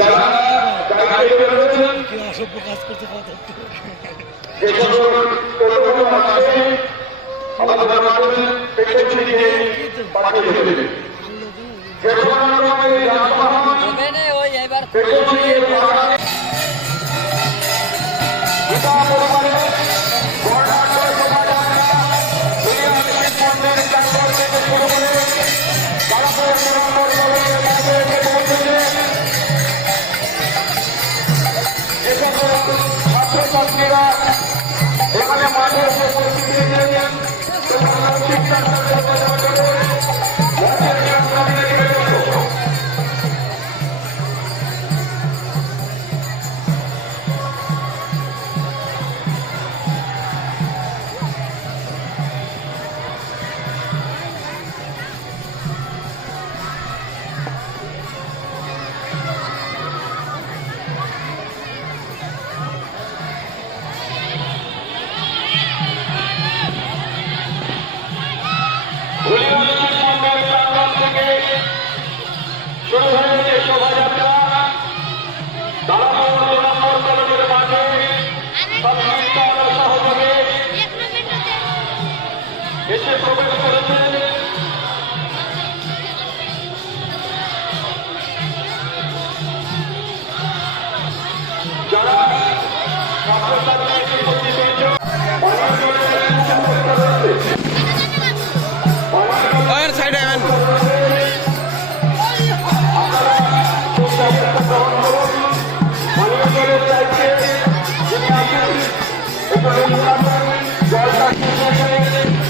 যারা দায়িত্বে রয়েছেন অসভ্য কাজ করতে পারত যে সকল টোটোগুলো আছে আমাদের মাধ্যমে পেছনে দিয়ে পাঠিয়ে দেবে যে কোনো রকমের যানবাহন পেছনে দিয়ে গীতা পরিবারে বর্ণাঢ্য শোভাযাত্রা প্রাঙ্গণ থেকে শুরু করে তারাপুর নম্বর কলেজের মাঠে এসে পৌঁছেছে। যে সকল ছাত্রছাত্রীরা এখানে মাঠে এসে উপস্থিত হয়েছেন শুরু হয়েছে শোভাযাত্রা তারাপুর নম্বর কলেজের মাঠে সংস্কৃতার সহযোগে এসে প্রবেশ করেছে। যারা ছাত্রছাত্রী উপস্থিত হয়েছে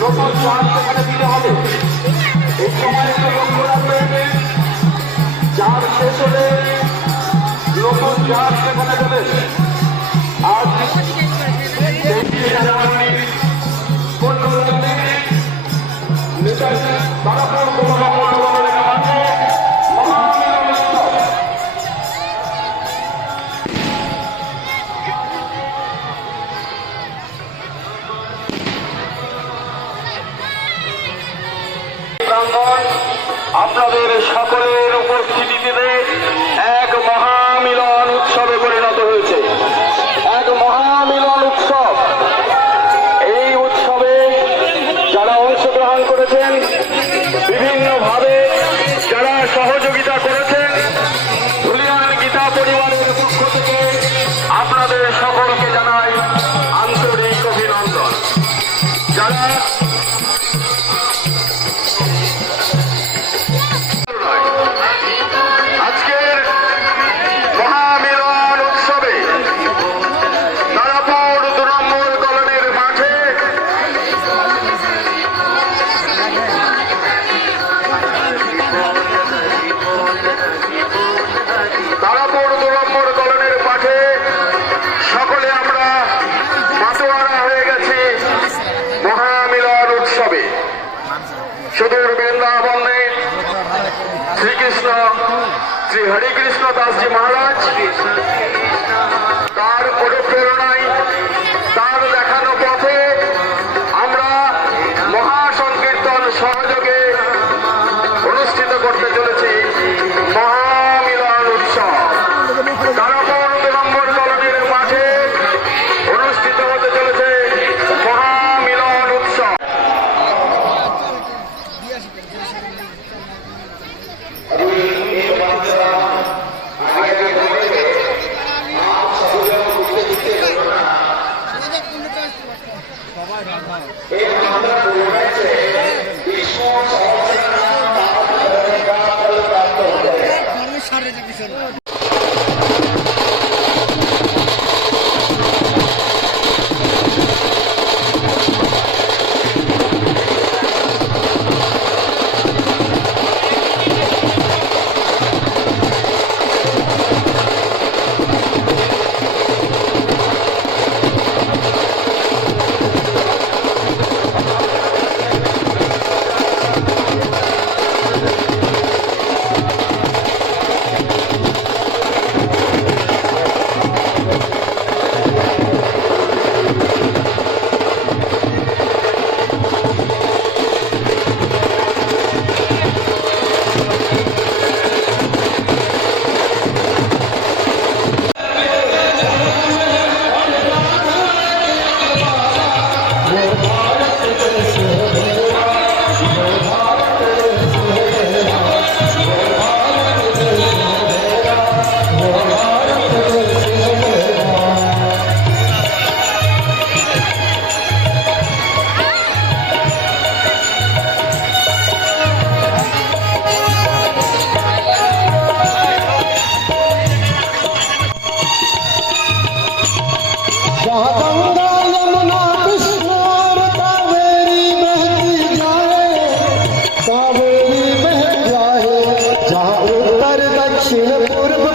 নতুন চার সেখানে দিতে হবে। এই সময় একটু লক্ষ্য রাখবেন, চার শেষ হলে নতুন চার সেখানে দেবেন। আজ 23 জানুয়ারি তারাপুর নম্বর মাঠে মহামিলন উৎসব। প্রাঙ্গণ আপনাদের সকলের উপস্থিতিতে এক মহামিলন উৎসবে পরিণত হয়েছে। এক মহামিলন উৎসব। এই উৎসবে যারা অংশগ্রহণ করেছেন, বিভিন্নভাবে যারা সহযোগিতা করেছেন, ধুলিয়ান গীতা পরিবারের পক্ষ থেকে আপনাদের সকলকে জানাই আন্তরিক অভিনন্দন। যারা আজকের মহামিলন উৎসবে তারাপুর 2 নম্বর কলোনির মাঠে তারাপুর 2 নম্বর কলোনির মাঠে সকলে আমরা মাতোয়ারা হয়ে গেছি মহামিলন উৎসবে। সুদূর বৃন্দাবনে শ্রীকৃষ্ণ শ্রী হরিকৃষ্ণ দাসজি মহারাজ তার অনুপ্রেরণায় তার দেখানো পথে আমরা মহাসংকীর্তন সহযোগে অনুষ্ঠিত করতে চলেছি মহামিলন উৎসব। তারাপুর 2 নম্বর কলোনির মাঠে অনুষ্ঠিত হতে চলেছে মহামিলন উৎসব।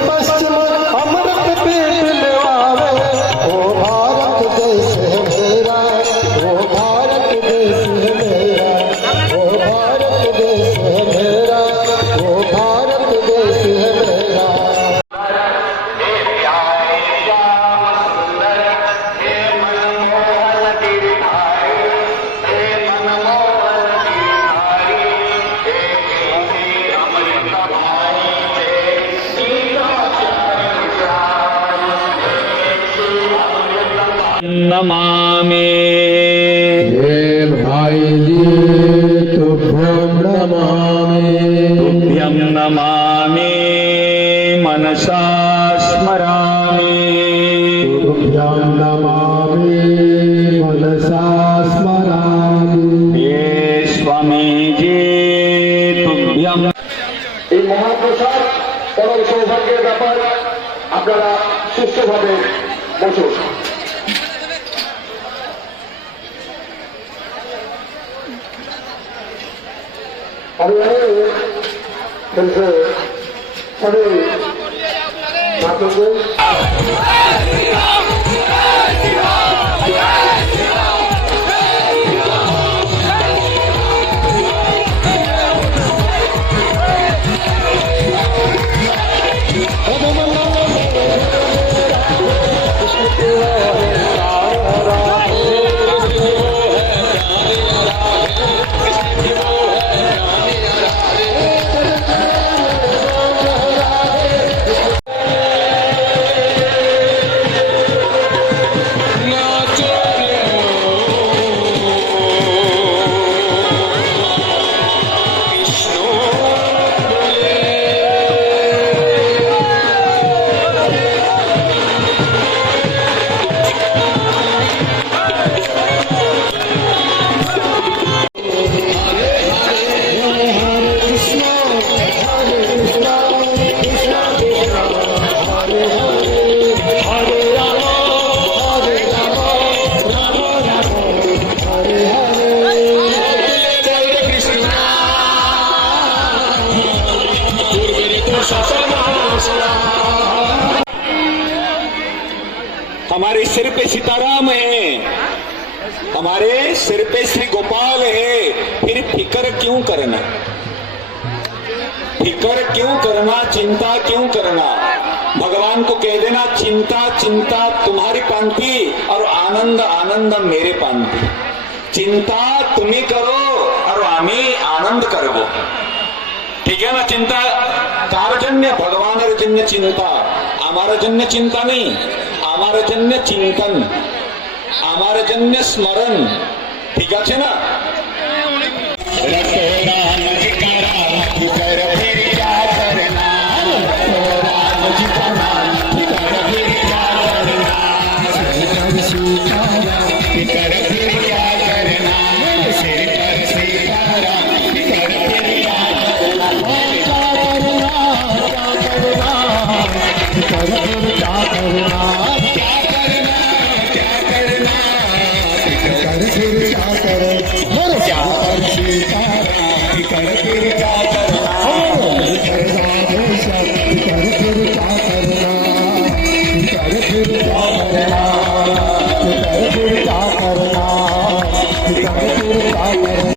पश्चिम अमृत पीठ लिवावे। ओ भारत देश है मेरा, ओ भारत देश है मेरा, ओ भारत देश है मेरा, ओ भारत देश है मेरा। हे प्यारे श्याम सुंदर, हे मनमोहन गिरधारी, हे मनमोहन गिरधारी, हे केसरी अमृत भाई, हे सीता श्याम, हे श्री अमृत नमामि। हे भाई जी तुभ्यं नमामि, तुभ्यं नमामि मनसा स्मरामि। तुभ्यं नमामि मनसा स्मरामि। हे स्वामीजी तुभ्यं। এই মহাপ্রসাদ পরম সৌভাগ্যের ব্যাপার। আপনারা সুস্থভাবে বসুন। हमारे सिर पे सीताराम है, हमारे सिर पे श्री गोपाल है, फिर फिक्र क्यों करना? फिक्र क्यों करना? चिंता क्यों करना? भगवान को कह देना चिंता चिंता तुम्हारी पांति और आनंद आनंद मेरे पांति। चिंता तुम्हें करो और आम्ही आनंद करबो। ठीक है ना? चिंता कारजन्य भगवान जन्य चिंता, हमारा जन्य चिंता नहीं, हमारा जन्य चिंतन, हमारा जन्य स्मरण। ठीक है ना?